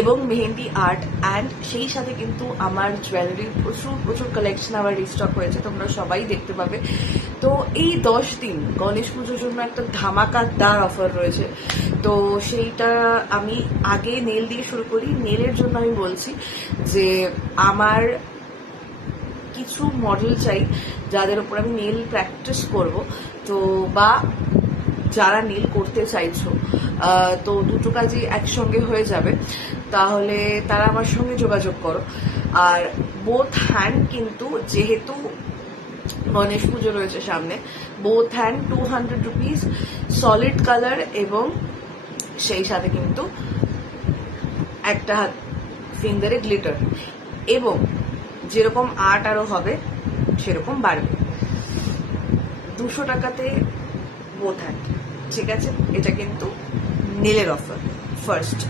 এবং mehndi art, and সেই সাথে কিন্তু আমার জুয়েলারির প্রচুর প্রচুর কালেকশন আবার রিস্টক হয়েছে, তোমরা সবাই দেখতে পাবে। তো এই 10 দিন গণেশ পুজোর জন্য একটা ধামাকাদার অফার রয়েছে। তো সেইটা আমি আগে নেল দিয়ে শুরু করি। নেলের জন্য আমি বলছি যে আমার কিছু মডেল চাই যাদের উপর আমি নেল প্র্যাকটিস করব, তো বা যারা নেল করতে চাইছো, তো দুটো কাজই একসঙ্গে হয়ে যাবে, তাহলে তারা আমার সঙ্গে যোগাযোগ করো। আর বোথ হ্যান্ড কিন্তু, যেহেতু গণেশ পুজো রয়েছে সামনে, both hand 200 rupees, solid colour, এবং সেই সাথে কিন্তু একটা হাত ফিঙ্গারে গ্লিটার, এবং যেরকম আর্ট আরো হবে সেরকম বাড়বে। 200 টাকাতে বোথ হ্যান্ড, ঠিক আছে? এটা কিন্তু নেলের অফার ফার্স্ট।